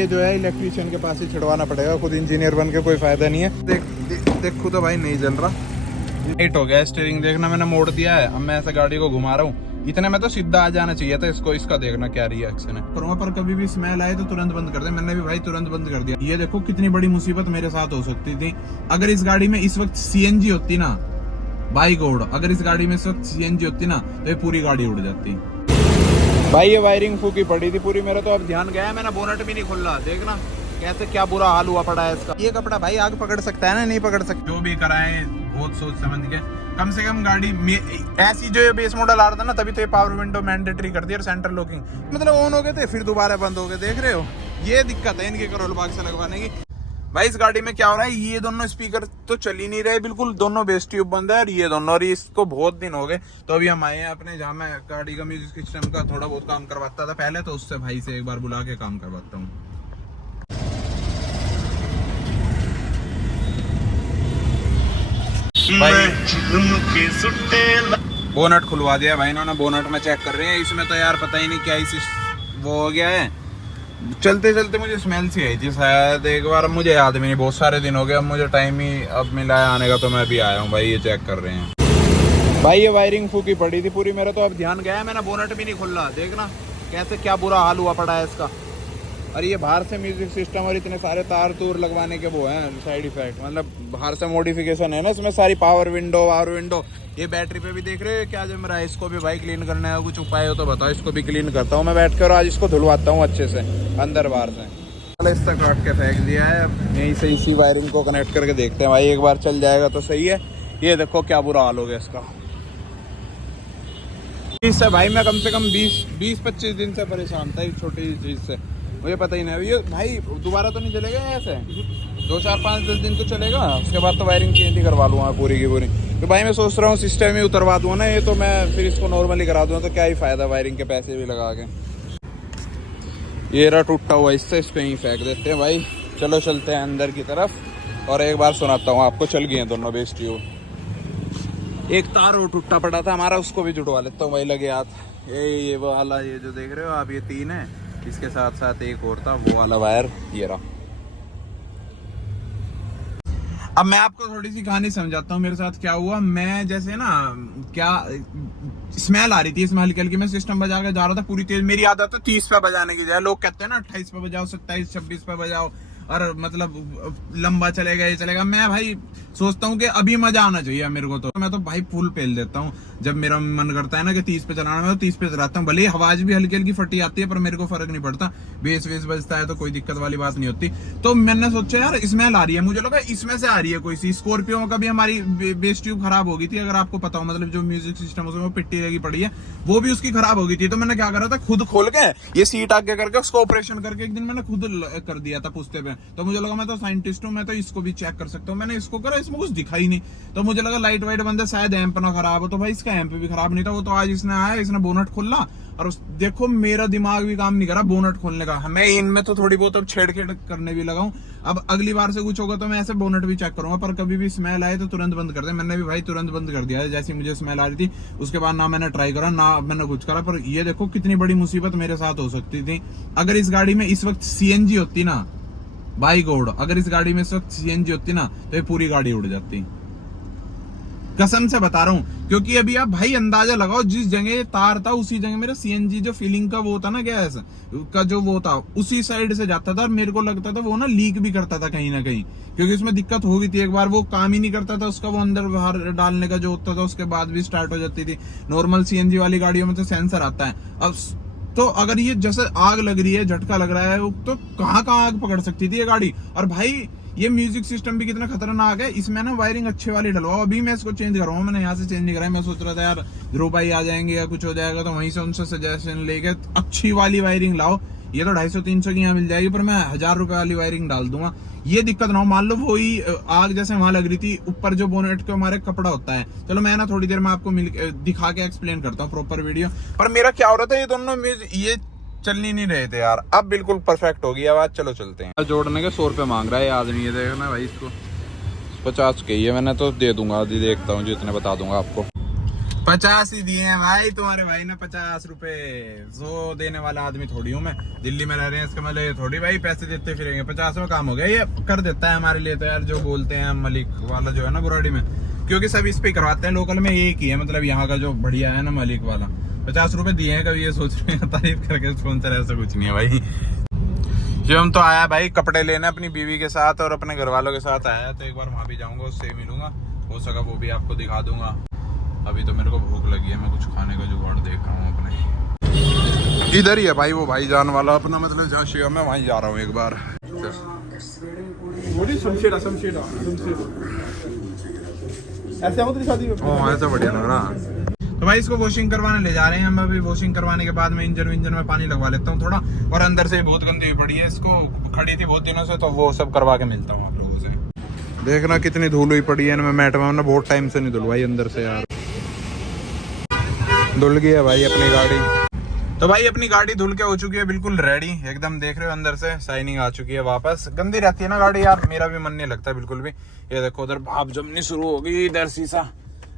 ये जो है इलेक्ट्रीशियन के पास ही छिड़वाना पड़ेगा, खुद इंजीनियर बन के कोई फायदा नहीं है। देखो तो भाई नहीं जल रहा, हिट हो गया स्टीयरिंग। देखना मैंने मोड़ दिया है, अब मैं ऐसे गाड़ी को घुमा रहा हूँ। इतने में तो सीधा आ जाना चाहिए था इसको। इसका देखना क्या रिएक्शन है करूँगा, पर कभी भी स्मेल आए तो तुरंत बंद कर दे। मैंने भी भाई तुरंत बंद कर दिया। ये देखो कितनी बड़ी मुसीबत मेरे साथ हो सकती थी अगर इस गाड़ी में इस वक्त सीएनजी होती ना। बाई गॉड, अगर इस गाड़ी में इस वक्त सीएनजी होती ना तो ये पूरी गाड़ी उड़ जाती। भाई ये वायरिंग फूकी पड़ी थी पूरी, मेरा तो अब ध्यान गया, मैंने बोनट भी नहीं खोल रहा। देखना कैसे क्या बुरा हाल हुआ पड़ा है इसका। ये कपड़ा भाई आग पकड़ सकता है ना, नहीं पकड़ सकता। जो भी कराए बहुत सोच समझ के, कम से कम गाड़ी में ऐसी जो ये बेस मॉडल आ रहा था ना, तभी तो ये पावर विंडो मैंडेटरी कर दिया और सेंट्रल लॉकिंग मतलब ऑन हो गए थे, फिर दोबारा बंद हो गए। देख रहे हो ये दिक्कत है इनके करोल बाग से लगवाने की। भाई इस गाड़ी में क्या हो रहा है, ये दोनों स्पीकर तो चल ही नहीं रहे बिल्कुल, दोनों बेस ट्यूब बंद है और ये दोनों, और इसको बहुत दिन हो गए। तो अभी हम आए हैं अपने, जहाँ मैं गाड़ी का म्यूजिक सिस्टम का थोड़ा बहुत काम करवाता था पहले, तो उससे भाई से एक बार बुला के काम करवाता हूँ। बोनट खुलवा दिया भाई इन्होंने, बोनट में चेक कर रहे हैं। इसमें तो यार पता ही नहीं क्या इस वो हो गया है। चलते चलते मुझे स्मेल सी आई थी शायद एक बार, मुझे याद भी नहीं, बहुत सारे दिन हो गए। अब मुझे टाइम ही अब मिला है आने का, तो मैं भी आया हूँ भाई। ये चेक कर रहे हैं भाई, ये वायरिंग फूकी पड़ी थी पूरी, मेरा तो अब ध्यान गया है, मैंने बोनट भी नहीं खोल रहा। देखना कैसे क्या बुरा हाल हुआ पड़ा है इसका। और ये बाहर से म्यूजिक सिस्टम और इतने सारे तार तूर लगवाने के वो हैं साइड इफेक्ट, मतलब बाहर से मॉडिफिकेशन है ना इसमें सारी। पावर विंडो ये बैटरी पे भी देख रहे हो क्या जम रहा है। इसको भी भाई क्लीन करने का कुछ उपाय हो तो बताओ, इसको भी क्लीन करता हूँ मैं बैठ कर। आज इसको धुलवाता हूँ अच्छे से अंदर बाहर से। इस तक काट के फेंक दिया है, यहीं से इसी वायरिंग को कनेक्ट करके देखते हैं भाई, एक बार चल जाएगा तो सही है। ये देखो क्या बुरा हाल हो गया इसका। इससे भाई मैं कम से कम 20-25 दिन से परेशान था इस छोटी चीज से, मुझे पता ही नहीं। ये भाई दोबारा तो नहीं चलेगा ऐसे, 2-4-5-10 दिन तो चलेगा, उसके बाद तो वायरिंग चेंज ही करवा लूँगा पूरी की पूरी। तो भाई मैं सोच रहा हूँ सिस्टम ही उतरवा दूँ ना ये, तो मैं फिर इसको नॉर्मली करा दूँगा, तो क्या ही फायदा वायरिंग के पैसे भी लगा के। ये रहा टूटा हुआ, इससे इसको यहीं फेंक देते हैं भाई। चलो चलते हैं अंदर की तरफ और एक बार सुनाता हूँ आपको। चल गए हैं दोनों बेस ट्यूब। एक तार वो टूटा पड़ा था हमारा, उसको भी जुड़वा लेता हूँ भाई लगे हाथ। ये वाला, ये जो देख रहे हो आप, ये 3 है, इसके साथ साथ एक और था वो वाला वायर, ये रहा। अब मैं आपको थोड़ी सी कहानी समझाता हूँ मेरे साथ क्या हुआ। मैं जैसे ना क्या स्मेल आ रही थी इसमें हल्की हल्की, मैं सिस्टम बजा के जा रहा था पूरी तेज। मेरी आदत है 30 पे बजाने की जाए, लोग कहते हैं ना 28 पे बजाओ, 27-26 पे बजाओ और मतलब लंबा चलेगा ये चलेगा। मैं भाई सोचता हूँ कि अभी मजा आना चाहिए मेरे को, तो मैं तो भाई फुल पेल देता हूँ। जब मेरा मन करता है ना कि 30 पे चलाना, मैं तो 30 पे चलाता हूँ। भले आवाज भी हल्की हल्की फटी आती है पर मेरे को फर्क नहीं पड़ता, बेस वेस बजता है तो कोई दिक्कत वाली बात नहीं होती। तो मैंने सोचा यार स्मेल आ रही है, मुझे लगा इसमें से आ रही है कोई सी। स्कॉर्पियो का भी हमारी बेस ट्यूब खराब हो गई थी, अगर आपको पता हो, मतलब जो म्यूजिक सिस्टम उसमें वो पिट्टी लगी पड़ी है, वो भी उसकी खराब हो गई थी। तो मैंने क्या करा था, खुद खोल के ये सीट आगे करके उसको ऑपरेशन करके एक दिन मैंने खुद कर दिया था पुश्ते पे। तो मुझे लगा मैं तो साइंटिस्ट हूँ, मैं तो इसको भी चेक कर सकता हूँ। मैंने इसको करा, इसमें कुछ दिखा ही नहीं, तो मुझे लगा लाइट वाइट बंद है शायद एम्प ना खराब हो। तो भाई इसका एम्प भी खराब नहीं था वो, तो आज इसने आया, इसने बोनट खोला और देखो मेरा दिमाग भी काम नहीं करा बोनट खोलने का। मैं इनमें तो थोड़ी बहुत अब छेड़छेड़ करने भी लगा हूँ। अब अगली बार से कुछ होगा तो मैं ऐसे बोनट भी चेक करूंगा, पर कभी भी स्मेल आए तो तुरंत बंद कर दे। मैंने भी भाई तुरंत बंद कर दिया है जैसी मुझे स्मेल आ रही थी। उसके बाद ना मैंने ट्राई करा ना मैंने कुछ करा। पर ये देखो कितनी बड़ी मुसीबत मेरे साथ हो सकती थी अगर इस गाड़ी में इस वक्त सीएनजी होती ना। बाई गॉड, अगर इस गाड़ी में इस वक्त सीएनजी होती ना तो ये पूरी गाड़ी उड़ जाती, कसम से बता रहा हूं। क्योंकि अभी आप भाई अंदाजा लगाओ, जिस जगह तार था उसी जगह मेरा सीएनजी जो फीलिंग का वो था ना गैस का जो वो था, उसी साइड से जाता था और मेरे को लगता था वो ना लीक भी करता था कहीं ना कहीं, क्योंकि उसमें दिक्कत हो गई थी एक बार, वो काम ही नहीं करता था उसका, वो अंदर बाहर डालने का जो होता था उसके बाद भी स्टार्ट हो जाती थी। नॉर्मल सीएनजी वाली गाड़ियों में तो सेंसर आता है। अब तो अगर ये जैसे आग लग रही है, झटका लग रहा है, तो कहाँ कहाँ आग पकड़ सकती थी ये गाड़ी। और भाई ये म्यूजिक सिस्टम भी कितना खतरनाक है, इसमें ना वायरिंग अच्छे वाली डलवाओ। अभी मैं इसको चेंज कराऊंगा, मैंने यहाँ से चेंज नहीं कराया। मैं सोच रहा था यार ध्रुव भाई आ जाएंगे या कुछ हो जाएगा तो वहीं से उनसे सजेशन लेके अच्छी वाली वायरिंग लाओ। ये तो 250-300 की यहाँ मिल जाएगी, पर मैं 1000 रुपए वाली वायरिंग डाल दूंगा। ये दिक्कत ना हो, मान लो वही आग जैसे वहां लग रही थी ऊपर जो बोनेट के हमारे कपड़ा होता है। चलो मैं ना थोड़ी देर में आपको दिखा के एक्सप्लेन करता हूँ प्रॉपर वीडियो। पर मेरा क्या हो रहा था, ये दोनों ये चलनी नहीं रहे थे यार, अब बिल्कुल परफेक्ट होगी आवाज। चलो चलते हैं। जोड़ने के 100 रुपए मांग रहा है ये आदमी, ये देखना भाई इसको 50 के ही है, मैंने तो दे दूंगा आधी, देखता हूँ जितने बता दूंगा आपको। 50 ही दिए हैं भाई, तुम्हारे भाई ने 50 रुपए। 100 देने वाला आदमी थोड़ी हूँ मैं, दिल्ली में रह रहे हैं इसका मतलब ये थोड़ी भाई पैसे देते फिरेंगे। 50 में काम हो गया, ये कर देता है हमारे लिए तो यार। जो बोलते हैं मलिक वाला जो है ना बुराड़ी में, क्योंकि सब इस पे करवाते हैं, लोकल में एक ही है मतलब यहाँ का जो बढ़िया है ना मलिक वाला। 50 रुपए दिए हैं, कभी ये सोच रहे हैं तारीफ करके स्पॉन्सर, ऐसा कुछ नहीं है भाई। शिवम तो आया भाई कपड़े लेने अपनी बीवी के साथ और अपने घर वालों के साथ आया, तो एक बार वहां भी जाऊंगा, उससे मिलूंगा, हो सका वो भी आपको दिखा दूंगा। अभी तो मेरे को भूख लगी है, मैं कुछ खाने का जुगाड़ देख रहा हूँ अपने। इधर ही है भाई वो भाईजान वाला अपना, मतलब जहाँ शिवम है वहीं जा रहा हूँ एक बार। ऐसा बढ़िया लग रहा। तो भाई इसको वॉशिंग करवाने ले जा रहे हैं हम अभी। वॉशिंग करवाने के बाद में इंजन में पानी लगवा लेता हूँ थोड़ा, और अंदर से बहुत गंदी पड़ी है, इसको खड़ी थी बहुत दिनों से, तो वो सब करवा के मिलता हूँ आप लोगों से। देखना कितनी धूल हुई पड़ी है इनमें, मैट में हमने बहुत टाइम से नहीं धुलवाई अंदर से यार। धुल गई है भाई अपनी गाड़ी। तो भाई अपनी गाड़ी धुल के हो चुकी है बिल्कुल रेडी एकदम, देख रहे हो अंदर से शाइनिंग आ चुकी है वापस। गंदी रहती है ना गाड़ी यार, मेरा भी मन नहीं लगता बिल्कुल भी। ये देखो उधर भाप जमनी शुरू हो गई, इधर शीशा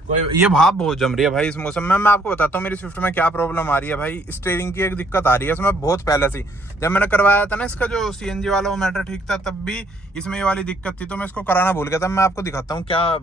कोई, ये भाप बहुत जम रही है भाई इस मौसम में। मैं आपको बताता हूँ मेरी स्विफ्ट में क्या प्रॉब्लम आ रही है भाई। स्टीयरिंग की एक दिक्कत आ रही है इसमें बहुत पहले से। जब मैंने करवाया था ना इसका जो सीएनजी वाला वो मैटर ठीक था, तब भी इसमें ये वाली दिक्कत थी, तो मैं इसको कराना भूल गया था। मैं आपको दिखाता हूँ क्या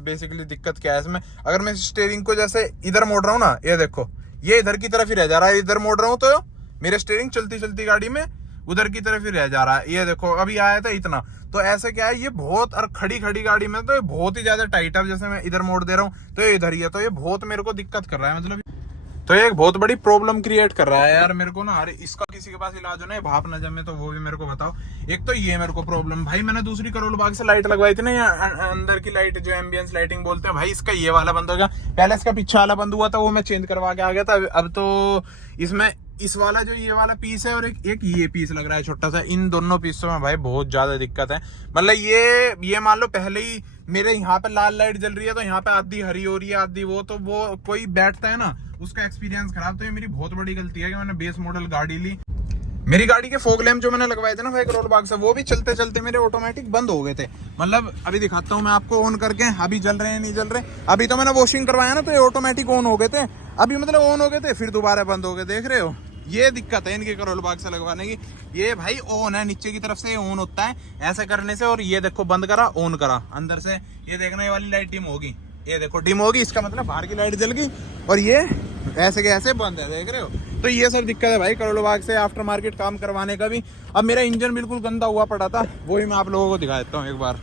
बेसिकली दिक्कत क्या है इसमें। अगर मैं स्टीयरिंग को जैसे इधर मोड़ रहा हूँ ना, ये देखो ये इधर की तरफ ही रह जा रहा है, इधर मोड़ रहा हूँ तो मेरे स्टीयरिंग चलती चलती गाड़ी में उधर की तरफ ही रह जा रहा है। ये देखो अभी आया था इतना, तो ऐसे क्या है ये बहुत, और खड़ी गाड़ी में तो ये बहुत ही ज्यादा टाइट है। जैसे मैं इधर मोड़ दे रहा हूँ तो ये इधर ही है, तो ये बहुत मेरे को दिक्कत कर रहा है मतलब, तो ये एक बहुत बड़ी प्रॉब्लम क्रिएट कर रहा है यार मेरे को ना। अरे इसका किसी के पास इलाज हो ना, भाप न जमे, तो वो भी मेरे को बताओ। एक तो ये मेरे को प्रॉब्लम भाई, मैंने दूसरी करोल बाग से लाइट लगवाई थी ना, अंदर की लाइट जो एम्बियंस लाइटिंग बोलते हैं भाई, इसका ये वाला बंद हो गया। पहले इसका पीछे वाला बंद हुआ था, वो मैं चेंज करवा के आ गया था। अब तो इसमें इस वाला जो ये वाला पीस है और एक ये पीस लग रहा है छोटा सा, इन दोनों पीसों में भाई बहुत ज्यादा दिक्कत है। मतलब ये मान लो पहले ही मेरे यहाँ पे लाल लाइट जल रही है, तो यहाँ पे आधी हरी हो रही है आधी वो, तो वो कोई बैठता है ना उसका एक्सपीरियंस खराब। तो ये मेरी बहुत बड़ी गलती है कि मैंने बेस मॉडल गाड़ी ली। मेरी गाड़ी के फॉग लैम्प जो मैंने लगवाए थे ना भाई करोल बाग से, वो भी चलते चलते मेरे ऑटोमेटिक बंद हो गए थे। मतलब अभी दिखाता हूँ मैं आपको ऑन करके, अभी जल रहे हैं नहीं जल रहे। अभी तो मैंने वॉशिंग करवाया ना, तो ये ऑटोमेटिक ऑन हो गए थे, अभी मतलब ऑन हो गए थे फिर दोबारा बंद हो गए, देख रहे हो। ये दिक्कत है इनके करोल बाग से लगवाने की। ये भाई ऑन है, नीचे की तरफ से ऑन होता है ऐसा करने से, और ये देखो बंद करा ऑन करा, अंदर से ये देखना ये वाली लाइट डिम होगी, ये देखो डिम होगी, इसका मतलब बाहर की लाइट जल गई, और ये ऐसे के ऐसे बंद है, देख रहे हो। तो ये सब दिक्कत है भाई करोल बाग से आफ्टर मार्केट काम करवाने का भी। अब मेरा इंजन बिल्कुल गंदा हुआ पड़ा था, वही मैं आप लोगों को दिखा देता हूँ एक बार।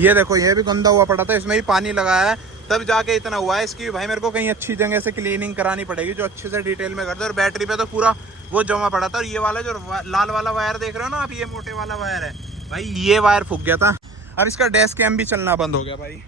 ये देखो ये भी गंदा हुआ पड़ा था, इसमें भी पानी लगाया है तब जाके इतना हुआ है। इसकी भाई मेरे को कहीं अच्छी जगह से क्लीनिंग करानी पड़ेगी जो अच्छे से डिटेल में कर दे। और बैटरी पे तो पूरा वो जमा पड़ा था। और ये वाला जो लाल वाला वायर देख रहे हो ना आप, ये मोटे वाला वायर है भाई, ये वायर फूक गया था, और इसका डैश कैम भी चलना बंद हो गया भाई।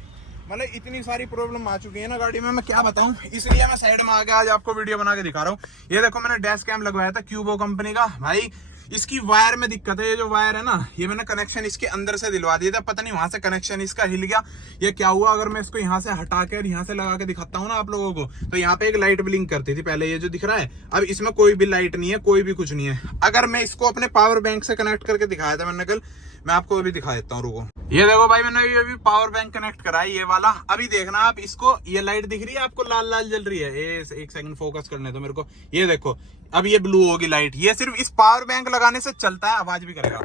मतलब इतनी सारी प्रॉब्लम आ चुकी है ना गाड़ी में, मैं क्या बताऊं, इसलिए मैं साइड में आके आज आपको वीडियो बना के दिखा रहा हूँ। ये देखो मैंने डैश कैम लगवाया था क्यूबो कंपनी का भाई, इसकी वायर में दिक्कत है। ये जो वायर है ना, ये मैंने कनेक्शन इसके अंदर से दिलवा दिया था, पता नहीं वहां से कनेक्शन इसका हिल गया, ये क्या हुआ। अगर मैं इसको यहाँ से हटा के और यहाँ से लगा के दिखाता हूँ ना आप लोगों को, तो यहाँ पे एक लाइट ब्लिंक करती थी पहले, ये जो दिख रहा है, अब इसमें कोई भी लाइट नहीं है, कोई भी कुछ नहीं है। अगर मैं इसको अपने पावर बैंक से कनेक्ट करके दिखाया था मैंने कल, मैं आपको अभी दिखा देता हूँ, रुको। ये देखो भाई मैंने अभी पावर बैंक कनेक्ट करा है ये वाला। अभी देखना आप इसको, ये लाइट दिख रही है आपको लाल लाल जल रही है, ये एक सेकंड फोकस करने दो मेरे को। ये देखो अब ये ब्लू होगी लाइट, ये सिर्फ इस पावर बैंक लगाने से चलता है, आवाज भी करेगा।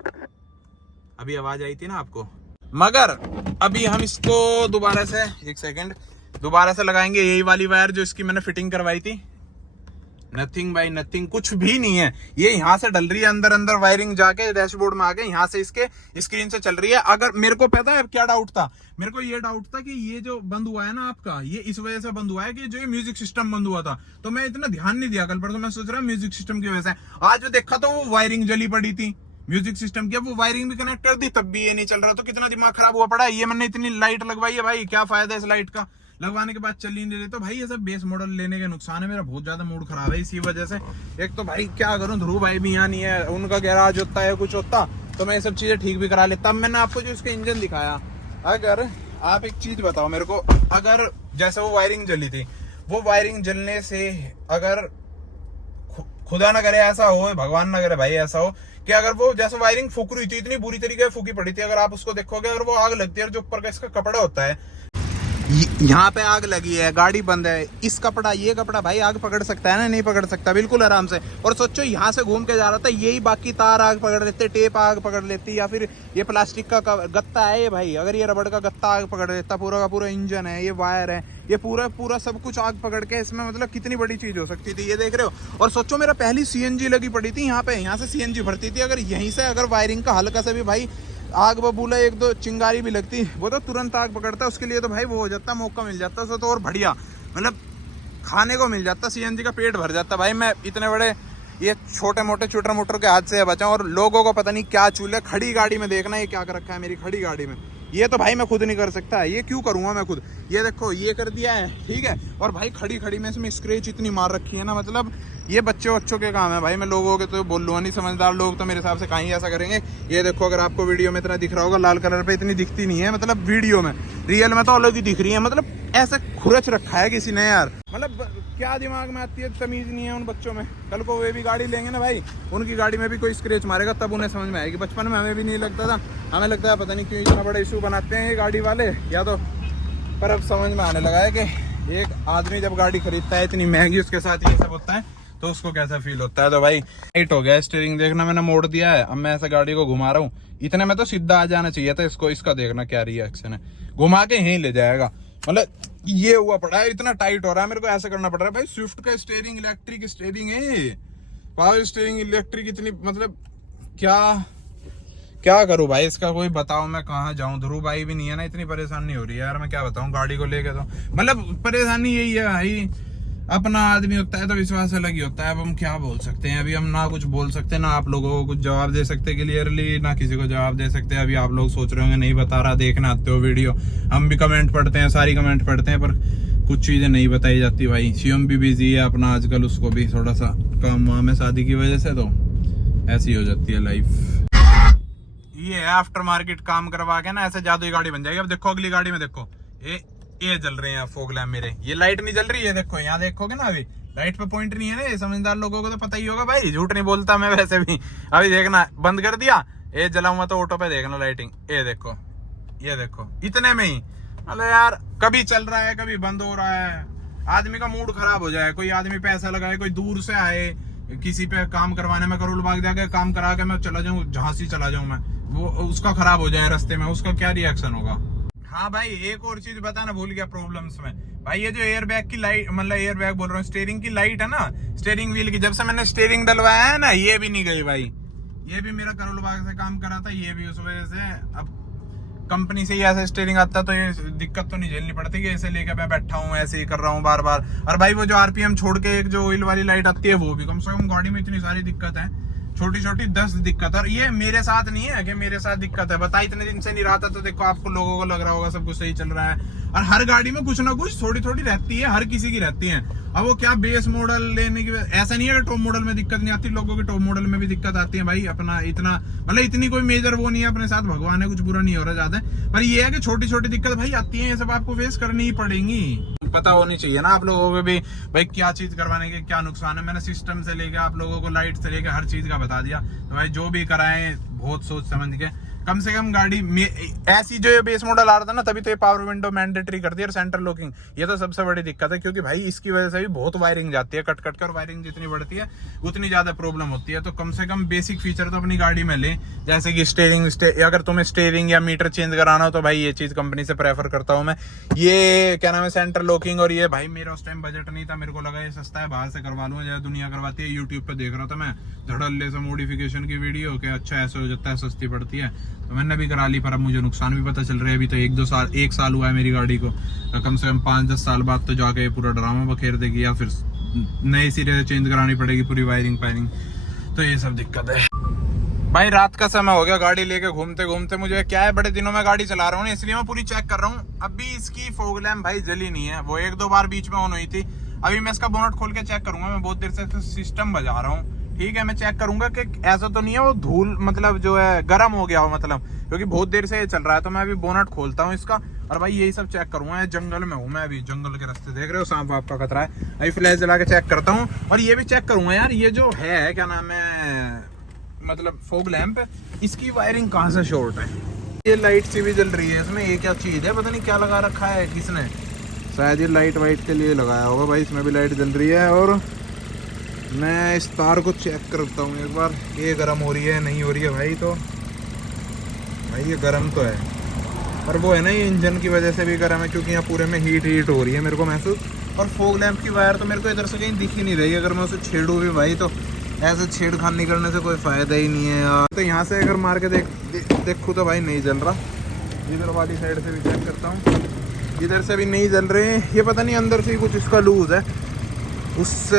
अभी आवाज आई थी ना आपको, मगर अभी हम इसको दोबारा से, एक सेकंड, दोबारा से लगाएंगे यही वाली वायर जो इसकी मैंने फिटिंग करवाई थी। नथिंग भाई नथिंग, कुछ भी नहीं है, ये यहाँ से डल रही है अंदर अंदर वायरिंग जाके डैशबोर्ड में आके यहाँ से इसके स्क्रीन से चल रही है। अगर मेरे को पता है क्या डाउट था, मेरे को ये डाउट था कि ये जो बंद हुआ है ना आपका, ये इस वजह से बंद हुआ है कि जो ये म्यूजिक सिस्टम बंद हुआ था, तो मैं इतना ध्यान नहीं दिया कल पर, तो मैं सोच रहा म्यूजिक सिस्टम की वजह से। आज जो देखा तो वो वायरिंग जली पड़ी थी म्यूजिक सिस्टम की, वो वायरिंग भी कनेक्ट कर दी तब भी ये नहीं चल रहा, तो कितना दिमाग खराब हुआ पड़ा है। ये मैंने इतनी लाइट लगवाई है भाई, क्या फायदा है इस लाइट का, लगवाने के बाद चल ही नहीं रही। तो भाई ये सब बेस मॉडल लेने के नुकसान है, मेरा बहुत ज्यादा मूड खराब है इसी वजह से। एक तो भाई क्या करूं, ध्रुव भाई भी यहाँ नहीं है, उनका गैराज होता है कुछ होता, तो मैं ये सब चीजें ठीक भी करा लेता। मैंने आपको जो इसका इंजन दिखाया, अगर आप एक चीज बताओ मेरे को, अगर जैसे वो वायरिंग जली थी, वो वायरिंग जलने से अगर खुदा ना करे ऐसा हो, भगवान ना करे भाई ऐसा हो कि अगर वो जैसे वायरिंग फूक रही थी, इतनी बुरी तरीके से फूकी पड़ी थी, अगर आप उसको देखोगे, अगर वो आग लगती है, जो ऊपर का इसका कपड़ा होता है, यहाँ पे आग लगी है, गाड़ी बंद है, इस कपड़ा, ये कपड़ा भाई आग पकड़ सकता है ना? नहीं पकड़ सकता, बिल्कुल आराम से। और सोचो यहाँ से घूम के जा रहा था, यही बाकी तार आग पकड़ लेते, टेप आग पकड़ लेती, या फिर ये प्लास्टिक का गत्ता है ये भाई, अगर ये रबड़ का गत्ता आग पकड़ लेता, पूरा का पूरा इंजन है, ये वायर है, ये पूरा पूरा सब कुछ आग पकड़ के, इसमें मतलब कितनी बड़ी चीज हो सकती थी, ये देख रहे हो। और सोचो मेरा पहली सीएनजी लगी पड़ी थी यहाँ पे, यहाँ से सीएनजी भरती थी, अगर यहीं से अगर वायरिंग का हल्का सा भी भाई आग बबूला, एक दो चिंगारी भी लगती, वो तो तुरंत आग पकड़ता, उसके लिए तो भाई वो हो जाता, मौका मिल जाता उसे तो, और बढ़िया मतलब खाने को मिल जाता, सीएनजी का पेट भर जाता। भाई मैं इतने बड़े ये छोटे मोटे चुटर मुटर के हाथ से बचा, और लोगों को पता नहीं क्या चूल्हे, खड़ी गाड़ी में देखना ये क्या कर रखा है मेरी खड़ी गाड़ी में, ये तो भाई मैं खुद नहीं कर सकता, ये क्यों करूंगा मैं खुद। ये देखो ये कर दिया है, ठीक है, और भाई खड़ी खड़ी में इसमें स्क्रैच इतनी मार रखी है ना, मतलब ये बच्चों के काम है भाई, मैं लोगों के तो बोल लूँगा नहीं, समझदार लोग तो मेरे हिसाब से कहीं ऐसा करेंगे। ये देखो अगर आपको वीडियो में इतना दिख रहा होगा, लाल कलर पे इतनी दिखती नहीं है, मतलब वीडियो में, रियल में तो अलग ही दिख रही है, मतलब ऐसा खुरच रखा है किसी ने यार, मतलब क्या दिमाग में आती है, तमीज नहीं है उन बच्चों में। कल को वे भी गाड़ी लेंगे ना भाई, उनकी गाड़ी में भी कोई स्क्रैच मारेगा, तब उन्हें समझ में आएगी। बचपन में हमें भी नहीं लगता था, हमें लगता है पता नहीं क्यों इतना बड़ा इशू बनाते हैं ये गाड़ी वाले, या तो, पर अब समझ में आने लगा है कि एक आदमी जब गाड़ी खरीदता है इतनी महंगी, उसके साथ ये सब होता है तो उसको कैसा फील होता है। तो भाई टाइट हो गया स्टीयरिंग, देखना मैंने मोड़ दिया है, अब मैं ऐसे गाड़ी को घुमा रहा हूँ, इतने में तो सीधा आ जाना चाहिए था इसको, इसका देखना क्या रिएक्शन है, घुमा के यहीं ले जाएगा, मतलब ये हुआ पड़ा है, इतना टाइट हो रहा है, मेरे को ऐसा करना पड़ रहा है। भाई स्विफ्ट का स्टीयरिंग इलेक्ट्रिक स्टीयरिंग है, पावर स्टीयरिंग इलेक्ट्रिक, इतनी मतलब क्या करूं भाई इसका, कोई बताओ मैं कहाँ जाऊं। ध्रुव भाई भी नहीं है ना, इतनी परेशानी हो रही है यार, मैं क्या बताऊं गाड़ी को लेके, तो मतलब परेशानी यही है भाई, अपना आदमी होता है तो विश्वास अलग ही होता है। अब हम क्या बोल सकते हैं, अभी हम ना कुछ बोल सकते, ना आप लोगों को कुछ जवाब दे सकते क्लियरली, ना किसी को जवाब दे सकते। अभी आप लोग सोच रहे होंगे नहीं बता रहा, देखना आते हो वीडियो, हम भी कमेंट पढ़ते हैं, सारी कमेंट पढ़ते हैं, पर कुछ चीजें नहीं बताई जाती भाई। शिवम भी बिजी है अपना आजकल, उसको भी थोड़ा सा काम वाम है शादी की वजह से, तो ऐसी हो जाती है लाइफ। ये आफ्टर मार्केट काम करवा के ना ऐसे जादुई गाड़ी बन जाएगी। अब देखो अगली गाड़ी में देखो, ये जल रहे हैं फॉग लैम्प मेरे, ये लाइट नहीं जल रही है, देखो यहाँ देखोगे ना, अभी लाइट पे पॉइंट नहीं है ना, ये समझदार लोगों को तो पता ही होगा भाई, झूठ नहीं बोलता मैं वैसे भी। अभी देखना बंद कर दिया, ये जला हुआ तो ऑटो पे देखना लाइटिंग, ये देखो इतने में ही, मतलब यार कभी चल रहा है कभी बंद हो रहा है, आदमी का मूड खराब हो जाए। कोई आदमी पैसा लगाए, कोई दूर से आए किसी पे काम करवाने में, करोल बाग जाके काम करा के मैं चला जाऊं, झांसी चला जाऊं मैं, वो उसका खराब हो जाए रास्ते में, उसका क्या रिएक्शन होगा। हाँ भाई एक और चीज बताना भूल गया प्रॉब्लम्स में भाई, ये जो एयर बैग की लाइट, मतलब एयर बैग बोल रहा हूँ, स्टीयरिंग की लाइट है ना, स्टीयरिंग व्हील की, जब से मैंने स्टीयरिंग डलवाया है ना, ये भी नहीं गई भाई। ये भी मेरा करोल बाग से काम करा था, ये भी उस वजह से, अब कंपनी से ही ऐसा स्टीयरिंग आता तो ये दिक्कत तो नहीं झेलनी पड़ती कि ऐसे लेकर मैं बैठा हूँ, ऐसे ही कर रहा हूँ बार बार। और भाई वो जो आरपीएम छोड़ के एक जो ऑयल वाली लाइट आती है, वो भी कम से कम गाड़ी में इतनी सारी दिक्कत है, छोटी छोटी 10 दिक्कत। और ये मेरे साथ नहीं है कि मेरे साथ दिक्कत है, बता इतने दिन से नहीं रहा था, तो देखो आपको लोगों को लग रहा होगा सब कुछ सही चल रहा है। और हर गाड़ी में कुछ ना कुछ थोड़ी थोड़ी रहती है, हर किसी की रहती है। अब वो क्या बेस मॉडल लेने की, ऐसा नहीं है कि टॉप मॉडल में दिक्कत नहीं आती, लोगों के टॉप मॉडल में भी दिक्कत आती है भाई। अपना इतना मतलब इतनी कोई मेजर वो नहीं है अपने साथ, भगवान है कुछ बुरा नहीं हो रहा ज्यादा, पर ये है कि छोटी छोटी दिक्कत भाई आती है, ये सब आपको फेस करनी ही पड़ेंगी। पता होनी चाहिए ना आप लोगों को भी भाई क्या चीज करवाने के क्या नुकसान है। मैंने सिस्टम से लेके आप लोगों को लाइट से लेके हर चीज का बता दिया, तो भाई जो भी कराएं बहुत सोच समझ के, कम से कम गाड़ी में ऐसी जो ये बेस मॉडल आ रहा था ना, तभी तो ये पावर विंडो मैंडेटरी कर दिया और सेंटर लॉकिंग, ये तो सबसे बड़ी दिक्कत है, क्योंकि भाई इसकी वजह से भी बहुत वायरिंग जाती है, कट कट कर वायरिंग जितनी बढ़ती है उतनी ज्यादा प्रॉब्लम होती है। तो कम से कम बेसिक फीचर तो अपनी गाड़ी में लें, जैसे कि स्टीयरिंग, अगर तुम्हें स्टीयरिंग या मीटर चेंज कराना हो तो भाई ये चीज कंपनी से प्रेफर करता हूँ मैं। ये क्या नाम है, सेंटर लॉकिंग, और ये भाई मेरा उस टाइम बजट नहीं था, मेरे को लगा ये सस्ता है बाहर से करवा लूँ, जैसे दुनिया करवाती है। यूट्यूब पे देख रहा था मैं धड़ल्ले से मॉडिफिकेशन की वीडियो, कि अच्छा ऐसे हो जाता है, सस्ती पड़ती है, तो मैंने भी करा ली। पर अब मुझे नुकसान भी पता चल रहा है, अभी तो एक साल हुआ है मेरी गाड़ी को, तो कम से कम 5-10 साल बाद तो जाके पूरा ड्रामा बखेर देगी, या फिर नए सिरे से चेंज करानी पड़ेगी पूरी वायरिंग पायरिंग, तो ये सब दिक्कत है भाई। रात का समय हो गया, गाड़ी लेके घूमते घूमते, मुझे क्या है बड़े दिनों में गाड़ी चला रहा हूँ, इसलिए मैं पूरी चेक कर रहा हूँ। अभी इसकी फॉग लैम्प भाई जली नहीं है, वो 1-2 बार बीच में ऑन हुई थी। अभी मैं इसका बोनट खोल के चेक करूंगा, मैं बहुत देर से सिस्टम बजा रहा हूँ, ठीक है। मैं चेक करूंगा कि ऐसा तो नहीं है वो धूल मतलब जो है गर्म हो गया हो, मतलब क्योंकि बहुत देर से ये चल रहा है। तो मैं अभी बोनट खोलता हूँ इसका और भाई यही सब चेक करूंगा। जंगल में हूँ मैं अभी, जंगल के रास्ते देख रहे हो, सांप वाप का खतरा है। अभी फ्लैश जला के चेक करता हूँ और ये भी चेक करूंगा यार, ये जो है क्या नाम है, मतलब फॉग लैंप, इसकी वायरिंग कहाँ से शॉर्ट है। ये लाइट सी भी जल रही है इसमें, ये क्या चीज़ है, पता नहीं क्या लगा रखा है किसने, शायद ये लाइट वाइट के लिए लगाया होगा भाई। इसमें भी लाइट जल रही है और मैं इस तार को चेक करता हूँ एक बार, ये गर्म हो रही है नहीं हो रही है भाई। तो भाई ये गर्म तो है, पर वो है ना, ये इंजन की वजह से भी गर्म है, क्योंकि यहाँ पूरे में हीट हो रही है मेरे को महसूस। और फोग लैंप की वायर तो मेरे को इधर से कहीं दिख ही नहीं रही, अगर मैं उसे छेड़ूँ भी भाई तो ऐसे छेड़खानी करने से कोई फ़ायदा ही नहीं है यार। तो यहाँ से अगर मार के देखूँ तो भाई नहीं जल रहा। इधर वाली साइड से भी चेक करता हूँ, इधर से भी नहीं जल रहे हैं। ये पता नहीं अंदर से ही कुछ इसका लूज़ है, उससे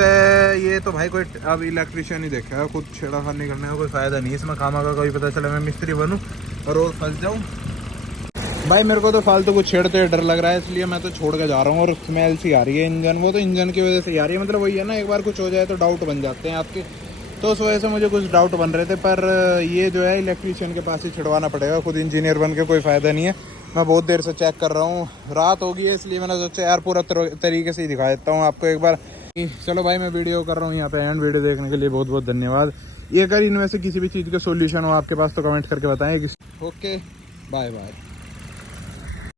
ये तो भाई कोई अब इलेक्ट्रिशियन ही देखा है, खुद छेड़खानी करने का कोई फ़ायदा नहीं है इसमें। खामा का कोई पता चला मैं मिस्त्री बनूँ और फंस जाऊँ भाई। मेरे को तो फालतू कुछ छेड़ते डर लग रहा है, इसलिए मैं तो छोड़ के जा रहा हूँ। और स्मेल सी आ रही है इंजन, वो तो इंजन की वजह से ही आ रही है, मतलब वही है ना, एक बार कुछ हो जाए तो डाउट बन जाते हैं आपके। तो उस वजह से मुझे कुछ डाउट बन रहे थे, पर ये जो है इलेक्ट्रीशियन के पास ही छिड़वाना पड़ेगा, खुद इंजीनियर बन के कोई फ़ायदा नहीं है। मैं बहुत देर से चेक कर रहा हूँ, रात हो गई है, इसलिए मैंने सोचा यार पूरा तरीके से ही दिखा देता हूँ आपको एक बार। चलो भाई मैं वीडियो कर रहा हूँ यहाँ पे एंड। वीडियो देखने के लिए बहुत बहुत धन्यवाद। ये अगर इनमें से किसी भी चीज़ का सोल्यूशन हो आपके पास तो कमेंट करके बताएं। Okay bye bye.